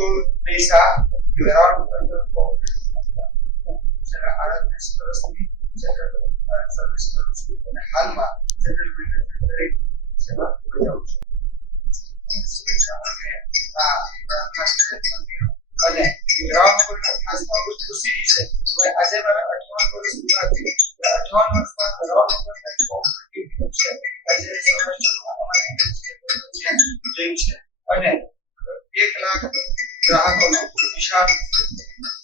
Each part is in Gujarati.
Abdul Reza Dewan Control Corporation secara alat resmi secara service terus dan halma general manager dari sebuah perusahaan. અને ગ્રાઉન્ડ પર ખાસમાં વસ્તુ સીધી છે હવે આજે મારા 58 વર્ષ પૂરા થઈ 58 વર્ષમાં ગ્રાઉન્ડ પર કોમ્પિટિટિવ છે આજે સમસ્યામાં અમારી જેમ છે અને 1 લાખ ગ્રાહકોનો વિશાળ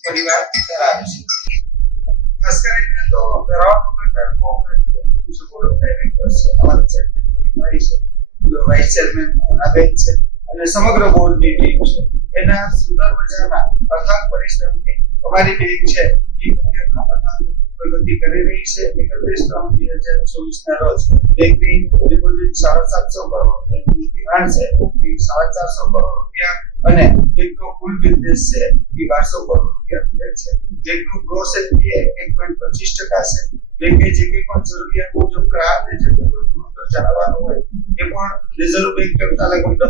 પરિવાર ધરાવે છે ખાસ કરીને તો ગ્રાઉન્ડ પર કોમ્પિટિટિવ સપોર્ટ ડાયરેક્ટર્સ છે અમારા ચેરમેન ભાઈ છે વાઇસ ચેરમેન નાબેન છે અને સમગ્ર બોર્ડની ટીમ છે એના સુંદર મજાના અથાગ પરિશ્રમથી અમારી બેંક છે એ અત્યારના અથાગ પ્રગતિ કરી રહી છે 31/3/2024 ના રોજ બેંકની ડિપોઝિટ 750 કરોડ બેંકનું ધિરાણ છે એ 450 કરોડ રૂપિયા અને બેંકનો કુલ બિઝનેસ છે એ 1200 કરોડ રૂપિયા છે બેંકનું ગ્રોથ એ 1.25% છે બેંકે જે કંઈ પણ જરૂરિયાત મુજબ ગ્રાહકને જે કોઈ પણ ગુણોત્તર જાણવાનું હોય એ પણ રિઝર્વ બેંક કરતા લગભગ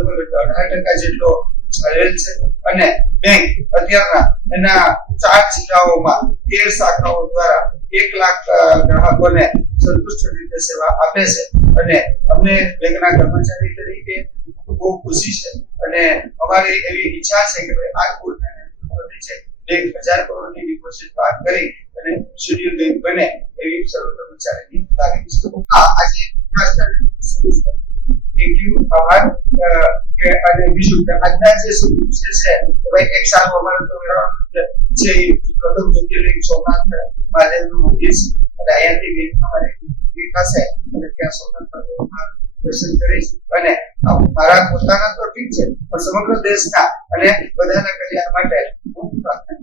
18% જેટલો ચાલેલ છે અને બેંક અત્યારના એના 4 જિલ્લાઓમાં 13 શાખાઓ દ્વારા 1 લાખ ગ્રાહકોને સંતુષ્ટ રીતે સેવા આપે છે અને અમને બેંકના કર્મચારી તરીકે બહુ ખુશી છે અને અમારી એવી ઈચ્છા છે કે આ બોર્ડના નેતૃત્વથી છે બેંક 1000 કરોડની ડિપોઝિટ પાર કરી અને શૂન્ય બેંક બને એવી સર્વ કર્મચારીની લાગણી છે આજે ખાસ કરીને થેન્ક યુ આભાર કે અને બીજું કે આજના જે વિષય છે ભાઈ એક સાલ અમારો તો છે પ્રથમ જ્યોતિર્લિંગ સોમનાથ મહાદેવનું મંદિર છે અને અહીંયાથી બેંકમાં મારી વિકાસ છે અને ત્યાં સોમનાથ મહાદેવમાં દર્શન કરીશ અને મારા પોતાના તો ઠીક છે પણ સમગ્ર દેશના અને બધાના કલ્યાણ માટે હું પ્રાર્થના